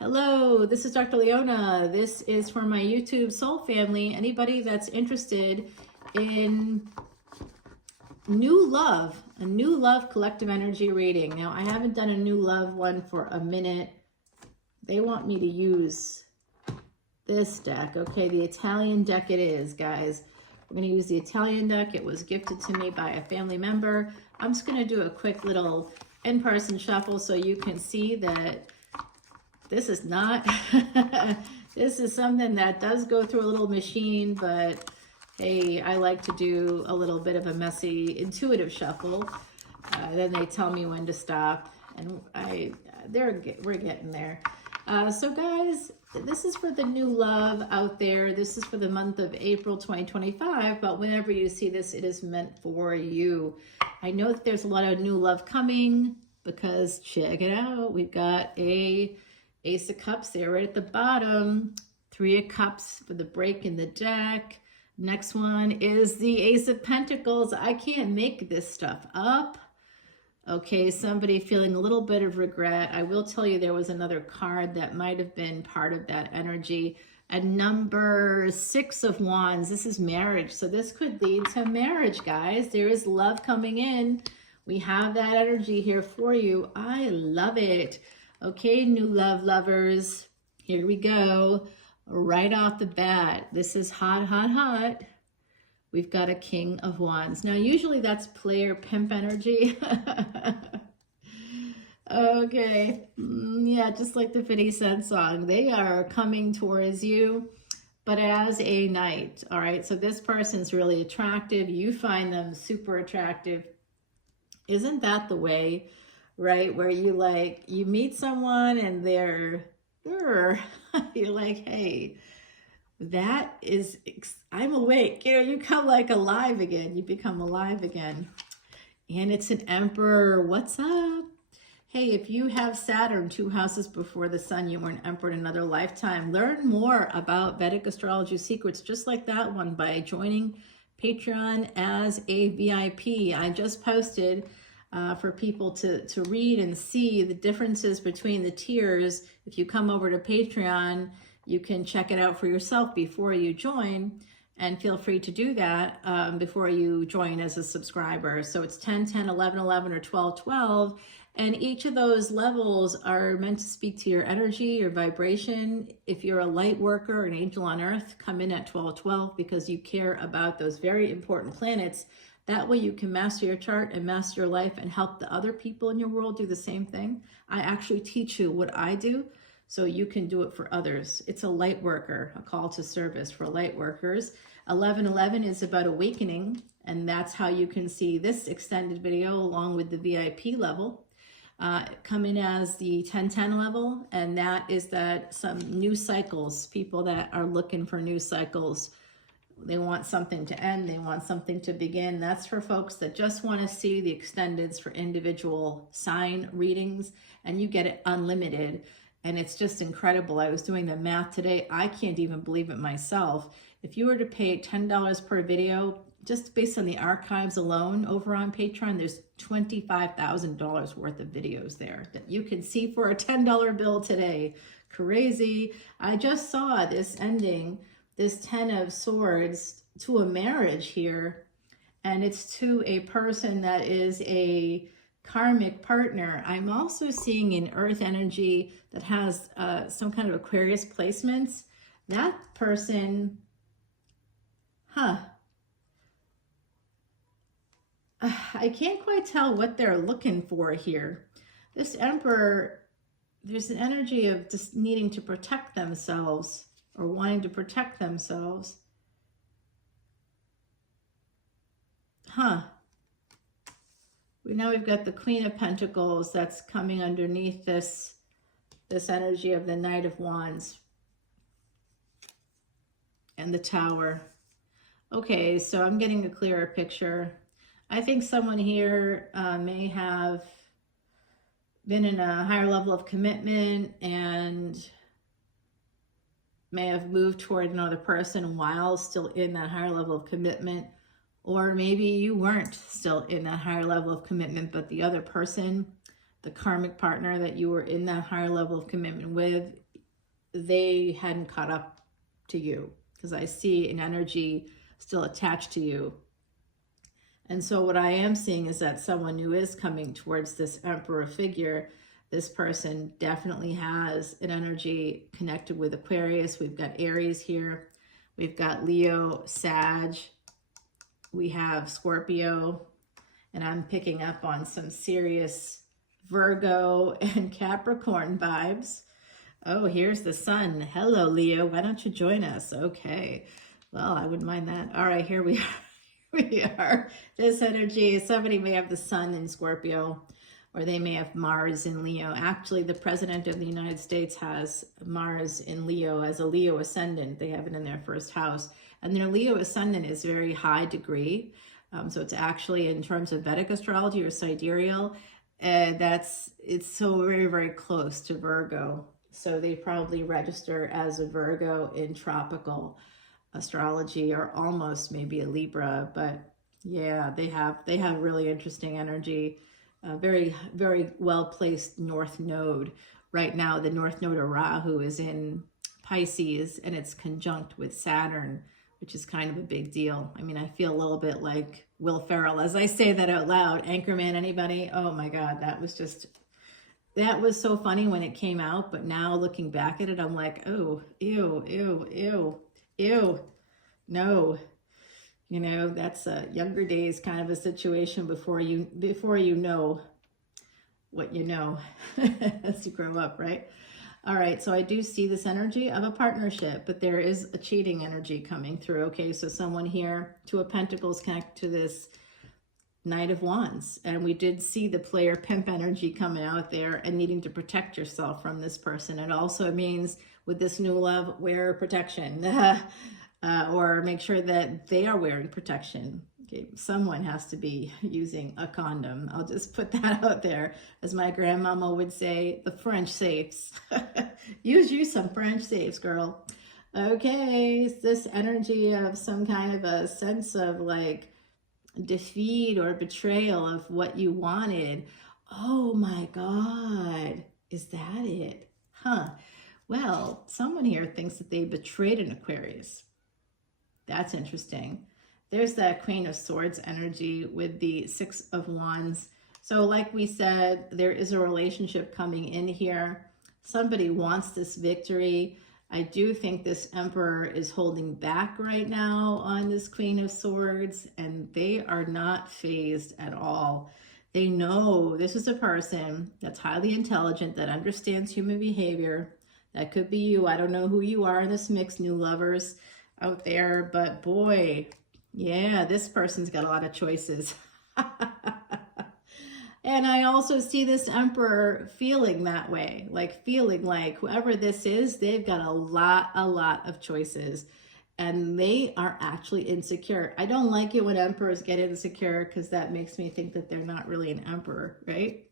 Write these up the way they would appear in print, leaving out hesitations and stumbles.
Hello, this is Dr. Leona. This is for my YouTube soul family. Anybody that's interested in a new love collective energy reading. Now, I haven't done a new love one for a minute. They want me to use this deck. Okay, the Italian deck it is, guys. We're going to use the Italian deck. It was gifted to me by a family member. I'm just going to do a quick little in-person shuffle so you can see that this is not, this is something that does go through a little machine, but hey, I like to do a little bit of a messy, intuitive shuffle. Then they tell me when to stop, and we're getting there. So guys, this is for the new love out there. This is for the month of April 2025, but whenever you see this, it is meant for you. I know that there's a lot of new love coming because check it out. We've got a Ace of Cups there right at the bottom. Three of Cups for the break in the deck. Next one is the Ace of Pentacles. I can't make this stuff up. Okay, somebody feeling a little bit of regret. I will tell you there was another card that might have been part of that energy. And number 6 of Wands. This is marriage. So this could lead to marriage, guys. There is love coming in. We have that energy here for you. I love it. Okay, new love lovers, here we go. Right off the bat, this is hot, hot, hot. We've got a King of Wands. Now, usually that's player pimp energy. Okay, yeah, just like the 50 Cent song. They are coming towards you, but as a knight, all right? So this person's really attractive. You find them super attractive. Isn't that the way? Right, where you meet someone and you're like, hey, that is, I'm awake. You know, you come like alive again. You become alive again. And it's an Emperor. What's up? Hey, if you have Saturn 2 houses before the sun, you were an Emperor in another lifetime. Learn more about Vedic Astrology secrets just like that one by joining Patreon as a VIP. I just posted for people to read and see the differences between the tiers. If you come over to Patreon, you can check it out for yourself before you join, and feel free to do that before you join as a subscriber. So it's 10, 10, 11, 11, or 12, 12. And each of those levels are meant to speak to your energy, your vibration. If you're a light worker, an angel on earth, come in at 12, 12 because you care about those very important planets. That way you can master your chart and master your life and help the other people in your world do the same thing. I actually teach you what I do so you can do it for others. It's a light worker, a call to service for light workers. 1111 is about awakening, and that's how you can see this extended video along with the VIP level. Come in as the 1010 level, and that is that some new cycles, people that are looking for new cycles. They want something to end. They want something to begin. That's for folks that just want to see the extendeds for individual sign readings, and you get it unlimited. And it's just incredible. I was doing the math today. I can't even believe it myself. If you were to pay $10 per video, just based on the archives alone over on Patreon, there's $25,000 worth of videos there that you can see for a $10 bill today. Crazy. I just saw this ending, this 10 of Swords, to a marriage here, and it's to a person that is a karmic partner. I'm also seeing an earth energy that has some kind of Aquarius placements. That person, I can't quite tell what they're looking for here. This Emperor, there's an energy of just needing to protect themselves, or wanting to protect themselves. Now we've got the Queen of Pentacles that's coming underneath this energy of the Knight of Wands. And the Tower. Okay, so I'm getting a clearer picture. I think someone here may have been in a higher level of commitment and may have moved toward another person while still in that higher level of commitment. Or maybe you weren't still in that higher level of commitment, but the other person, the karmic partner that you were in that higher level of commitment with, they hadn't caught up to you, because I see an energy still attached to you. And so what I am seeing is that someone who is coming towards this Emperor figure, this person definitely has an energy connected with Aquarius. We've got Aries here. We've got Leo, Sag. We have Scorpio. And I'm picking up on some serious Virgo and Capricorn vibes. Oh, here's the sun. Hello, Leo. Why don't you join us? Okay. Well, I wouldn't mind that. All right, here we are. We are. This energy, somebody may have the sun in Scorpio, or they may have Mars in Leo. Actually, the President of the United States has Mars in Leo as a Leo Ascendant. They have it in their first house. And their Leo Ascendant is very high degree. So it's actually, in terms of Vedic astrology or sidereal, it's so very, very close to Virgo. So they probably register as a Virgo in tropical astrology, or almost maybe a Libra. But yeah, they have really interesting energy. Very, very well placed North Node. Right now, the North Node of Rahu is in Pisces, and it's conjunct with Saturn, which is kind of a big deal. I mean, I feel a little bit like Will Ferrell as I say that out loud. Anchorman, anybody? Oh my God, that was so funny when it came out. But now looking back at it, I'm like, oh, ew, ew, ew, ew. No, you know, that's a younger days kind of a situation before you know what you know as you grow up, right? All right, so I do see this energy of a partnership, but there is a cheating energy coming through. Okay, so someone here, Two of Pentacles connect to this Knight of Wands. And we did see the player pimp energy coming out there and needing to protect yourself from this person. It also means with this new love, wear protection or make sure that they are wearing protection. Okay, someone has to be using a condom. I'll just put that out there. As my grandmama would say, the French safes. Use you some French safes, girl. Okay, it's this energy of some kind of a sense of like defeat or betrayal of what you wanted. Oh my God, is that it? Huh. Well, someone here thinks that they betrayed an Aquarius. That's interesting. There's that Queen of Swords energy with the Six of Wands. So like we said, there is a relationship coming in here. Somebody wants this victory. I do think this Emperor is holding back right now on this Queen of Swords, and they are not fazed at all. They know this is a person that's highly intelligent, that understands human behavior. That could be you. I don't know who you are in this mix, new lovers out there, but boy, yeah, this person's got a lot of choices. And I also see this Emperor feeling that way, like feeling like whoever this is, they've got a lot of choices, and they are actually insecure. I don't like it when Emperors get insecure, because that makes me think that they're not really an Emperor, right?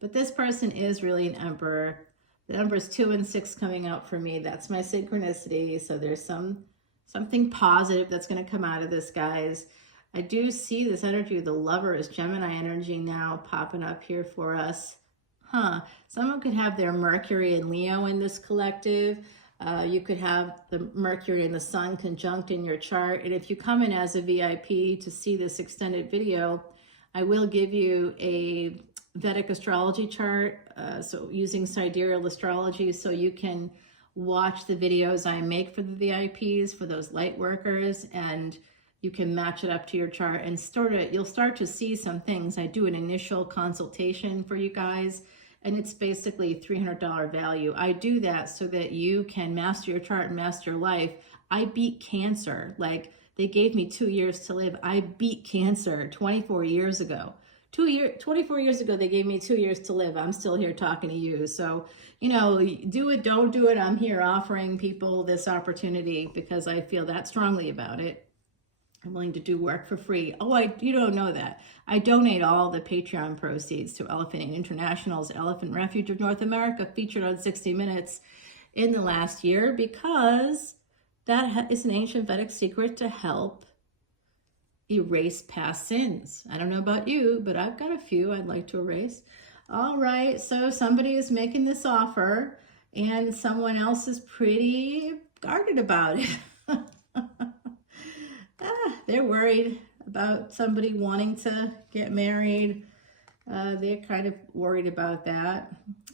But this person is really an Emperor. The numbers 2 and 6 coming out for me. That's my synchronicity. So there's something positive that's going to come out of this, guys. I do see this energy of the Lovers, Gemini energy now popping up here for us. Someone could have their Mercury and Leo in this collective. You could have the Mercury and the Sun conjunct in your chart. And if you come in as a VIP to see this extended video, I will give you a Vedic astrology chart, so using sidereal astrology, so you can watch the videos I make for the VIPs, for those light workers, and you can match it up to your chart and you'll start to see some things. I do an initial consultation for you guys, and it's basically $300 value. I do that so that you can master your chart and master your life. I beat cancer. Like, they gave me 2 years to live. I beat cancer 24 years ago. 24 years ago, they gave me 2 years to live. I'm still here talking to you. So, you know, do it, don't do it. I'm here offering people this opportunity because I feel that strongly about it. I'm willing to do work for free. Oh, you don't know that. I donate all the Patreon proceeds to Elephant International's Elephant Refuge of North America, featured on 60 Minutes in the last year, because that is an ancient Vedic secret to help erase past sins. I don't know about you, but I've got a few I'd like to erase. All right, so somebody is making this offer. and someone else is pretty guarded about it. They're worried about somebody wanting to get married. They're kind of worried about that.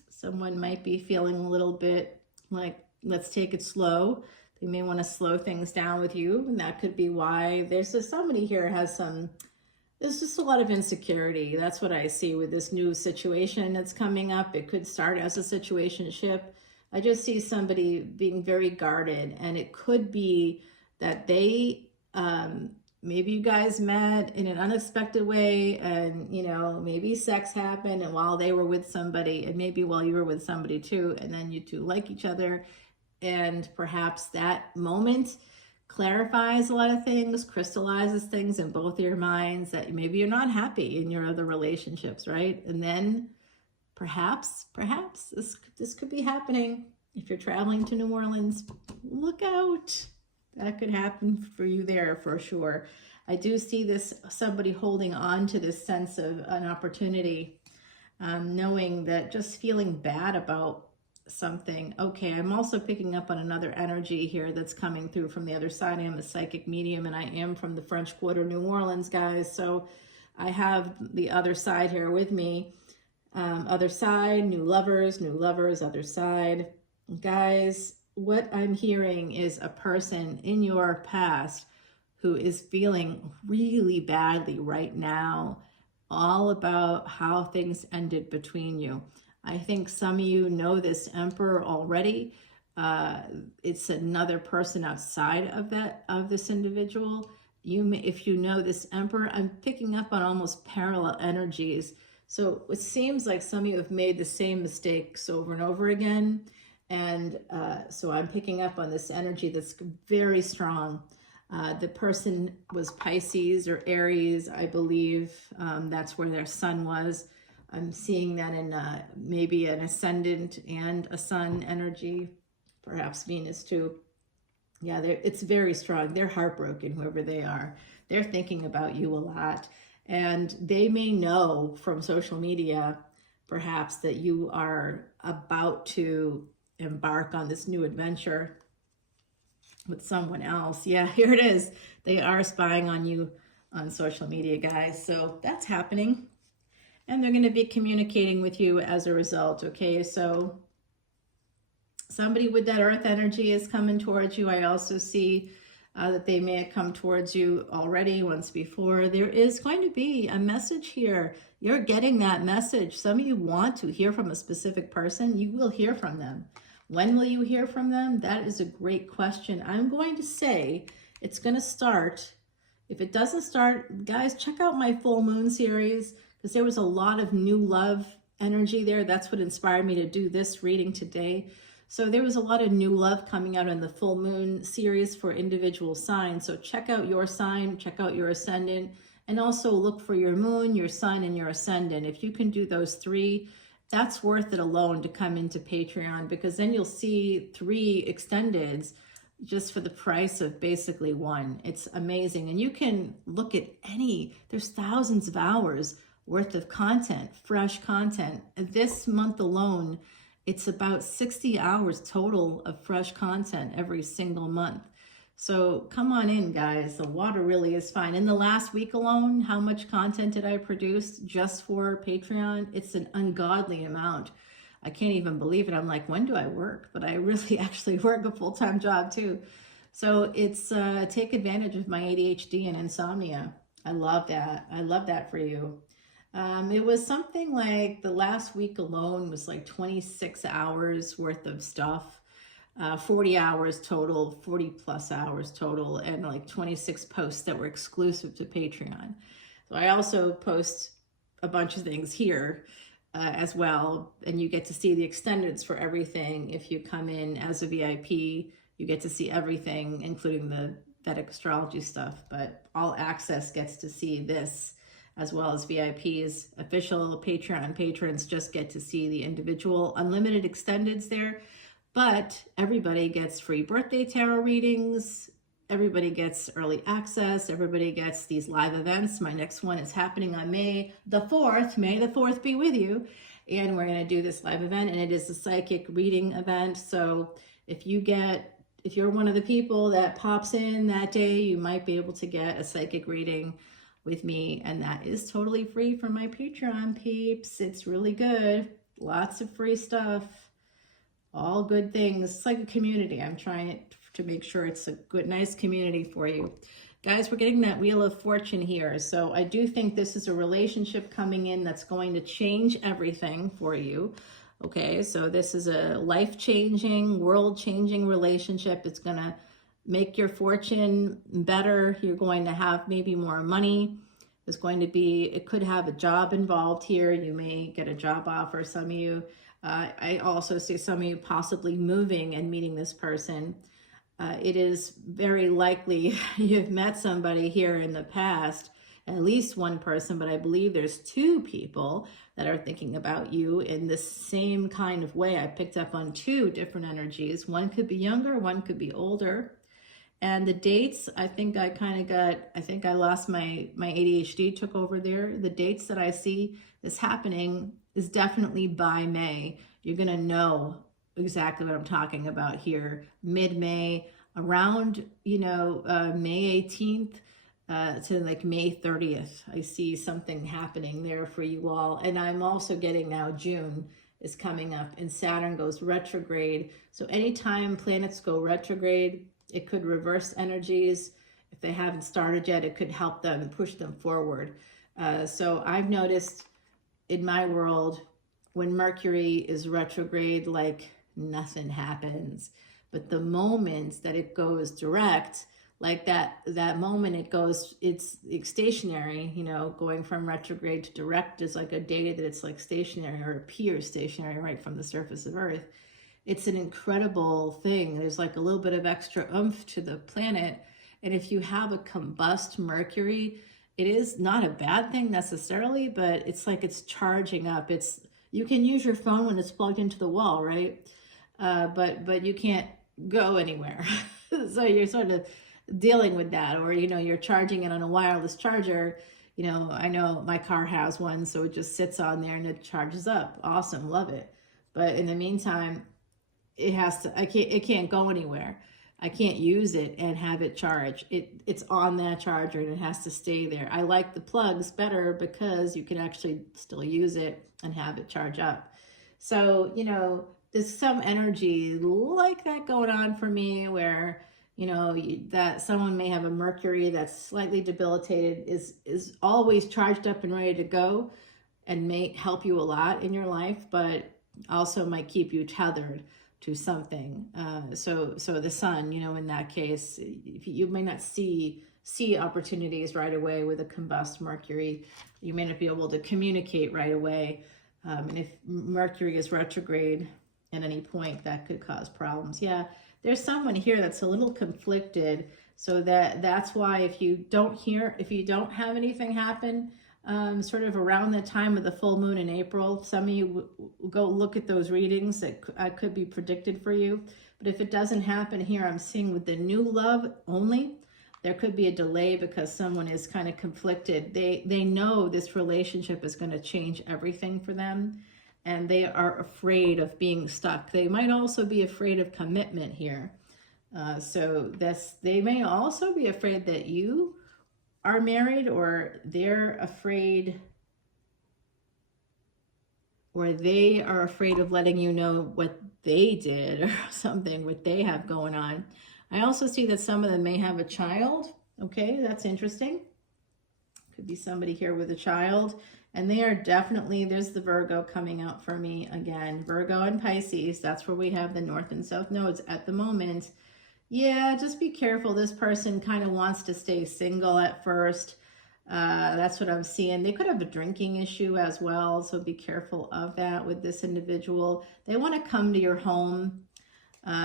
Someone might be feeling a little bit like, let's take it slow. They may want to slow things down with you, and that could be why there's just somebody here has some, there's just a lot of insecurity. That's what I see with this new situation that's coming up. It could start as a situationship. I just see somebody being very guarded, and it could be that they, maybe you guys met in an unexpected way, and maybe sex happened, and while they were with somebody, and maybe while you were with somebody too, and then you two like each other, and perhaps that moment clarifies a lot of things, crystallizes things in both your minds that maybe you're not happy in your other relationships, right? And then perhaps this could be happening. If you're traveling to New Orleans, look out. That could happen for you there for sure. I do see this, somebody holding on to this sense of an opportunity, knowing that, just feeling bad about something. Okay, I'm also picking up on another energy here that's coming through from the other side. I am a psychic medium, and I am from the French Quarter, New Orleans, guys. So I have the other side here with me. Other side, new lovers, other side. Guys, what I'm hearing is a person in your past who is feeling really badly right now, all about how things ended between you. I think some of you know this Emperor already. It's another person outside of this individual. If you know this Emperor, I'm picking up on almost parallel energies. So it seems like some of you have made the same mistakes over and over again. And so I'm picking up on this energy that's very strong. The person was Pisces or Aries, I believe. That's where their sun was. I'm seeing that in maybe an Ascendant and a Sun energy, perhaps Venus too. Yeah, it's very strong. They're heartbroken, whoever they are. They're thinking about you a lot. And they may know from social media, perhaps, that you are about to embark on this new adventure with someone else. Yeah, here it is. They are spying on you on social media, guys. So that's happening. And they're going to be communicating with you as a result, okay? So somebody with that earth energy is coming towards you. I also see that they may have come towards you already once before. There is going to be a message here. You're getting that message. Some of you want to hear from a specific person. You will hear from them. When will you hear from them? That is a great question. I'm going to say it's going to start. If it doesn't start, guys, check out my full moon series, because there was a lot of new love energy there. That's what inspired me to do this reading today. So there was a lot of new love coming out in the full moon series for individual signs. So check out your sign, check out your ascendant, and also look for your moon, your sun, and your ascendant. If you can do those three, that's worth it alone to come into Patreon, because then you'll see 3 extendeds just for the price of basically 1. It's amazing. And you can look at there's thousands of hours worth of content, fresh content. This month alone, it's about 60 hours total of fresh content every single month. So come on in, guys. The water really is fine. In the last week alone, how much content did I produce just for Patreon? It's an ungodly amount. I can't even believe it. I'm like, when do I work? But I really actually work a full-time job too. So it's take advantage of my ADHD and insomnia. I love that. I love that for you. It was something like the last week alone was like 26 hours worth of stuff. 40 hours total, 40 plus hours total, and like 26 posts that were exclusive to Patreon. So I also post a bunch of things here as well, and you get to see the extendeds for everything. If you come in as a VIP, you get to see everything, including the Vedic Astrology stuff, but all access gets to see this, as well as VIPs. Official Patreon patrons just get to see the individual unlimited extendeds there. But everybody gets free birthday tarot readings. Everybody gets early access. Everybody gets these live events. My next one is happening on May the 4th. May the 4th be with you. and we're going to do this live event, and it is a psychic reading event. So if you're one of the people that pops in that day, you might be able to get a psychic reading with me, and that is totally free for my Patreon peeps. It's really good. Lots of free stuff. All good things. It's like a community. I'm trying to make sure it's a good, nice community for you. Guys, we're getting that Wheel of Fortune here. So I do think this is a relationship coming in that's going to change everything for you. Okay, so this is a life-changing, world-changing relationship. It's going to make your fortune better. You're going to have maybe more money. There's going to be, it could have a job involved here. You may get a job offer, some of you. I also see some of you possibly moving and meeting this person. It is very likely you've met somebody here in the past, at least one person, but I believe there's two people that are thinking about you in the same kind of way. I picked up on two different energies. One could be younger, one could be older. And the dates, I think I lost my ADHD took over there. The dates that I see this happening is definitely by May. You're going to know exactly what I'm talking about here. Mid-May, around, May 18th to like May 30th. I see something happening there for you all. And I'm also getting now June is coming up and Saturn goes retrograde. So anytime planets go retrograde, it could reverse energies. If they haven't started yet, it could help them and push them forward. So I've noticed in my world, when Mercury is retrograde, like nothing happens. But the moment that it goes direct, like that moment it's stationary, going from retrograde to direct is like a data that it's like stationary or appears stationary right from the surface of Earth. It's an incredible thing. There's like a little bit of extra oomph to the planet. And if you have a combust Mercury, it is not a bad thing necessarily, but it's like it's charging up. You can use your phone when it's plugged into the wall, right? But you can't go anywhere. So you're sort of dealing with that, or, you're charging it on a wireless charger. I know my car has one, so it just sits on there and it charges up. Awesome, love it. But in the meantime, it can't go anywhere. I can't use it and have it charge. It's on that charger and it has to stay there. I like the plugs better because you can actually still use it and have it charge up. So, there's some energy like that going on for me where, that someone may have a Mercury that's slightly debilitated, is always charged up and ready to go and may help you a lot in your life, but also might keep you tethered to something. So the sun, in that case, you may not see opportunities right away with a combust Mercury. You may not be able to communicate right away. And if Mercury is retrograde at any point, that could cause problems. Yeah, there's someone here that's a little conflicted. So that's why if you don't have anything happen, sort of around the time of the full moon in April, some of you go look at those readings that could be predicted for you. But if it doesn't happen here, I'm seeing with the new love only, there could be a delay because someone is kind of conflicted. They know this relationship is going to change everything for them, and they are afraid of being stuck. They might also be afraid of commitment here. So they may also be afraid that you are married, or they're afraid, or they are afraid of letting you know what they did or something, what they have going on. I also see that some of them may have a child. Okay, that's interesting. Could be somebody here with a child. And they are definitely, there's the Virgo coming out for me again. Virgo and Pisces, that's where we have the North and South nodes at the moment. Yeah, just be careful. This person kind of wants to stay single at first. That's what I'm seeing. They could have a drinking issue as well, so be careful of that with this individual. They want to come to your home.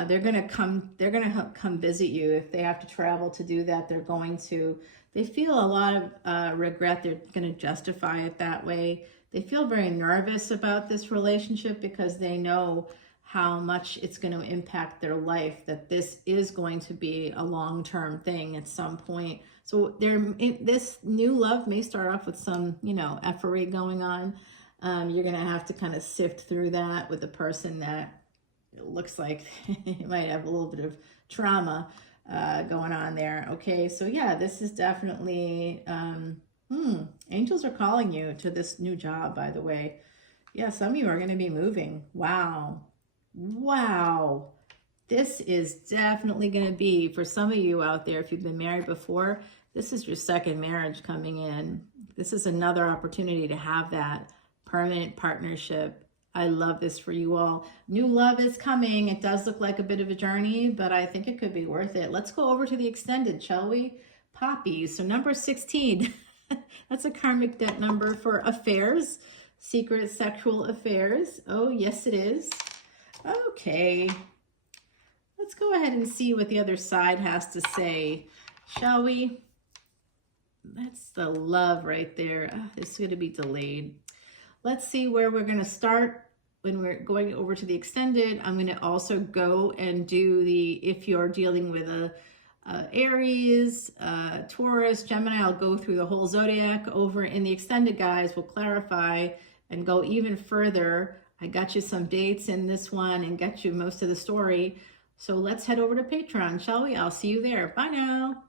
They're gonna come visit you. If they have to travel to do that, they're going to. They feel a lot of regret. They're going to justify it that way. They feel very nervous about this relationship because they know how much it's going to impact their life, that this is going to be a long-term thing at some point. So this new love may start off with some, effery going on. You're going to have to kind of sift through that with the person that it looks like it might have a little bit of trauma going on there. Okay, so yeah, this is definitely, angels are calling you to this new job, by the way. Yeah, some of you are going to be moving. Wow. Wow. This is definitely going to be, for some of you out there, if you've been married before, this is your second marriage coming in. This is another opportunity to have that permanent partnership. I love this for you all. New love is coming. It does look like a bit of a journey, but I think it could be worth it. Let's go over to the extended, shall we? Poppies. So number 16, that's a karmic debt number for affairs, secret sexual affairs. Oh, yes, it is. Okay. Let's go ahead and see what the other side has to say, shall we? That's the love right there. Oh, this is going to be delayed. Let's see where we're going to start when we're going over to the extended. I'm going to also go and do the, if you're dealing with a Aries, Taurus, Gemini, I'll go through the whole zodiac. Over in the extended, guys, we'll clarify and go even further. I got you some dates in this one and got you most of the story. So let's head over to Patreon, shall we? I'll see you there. Bye now.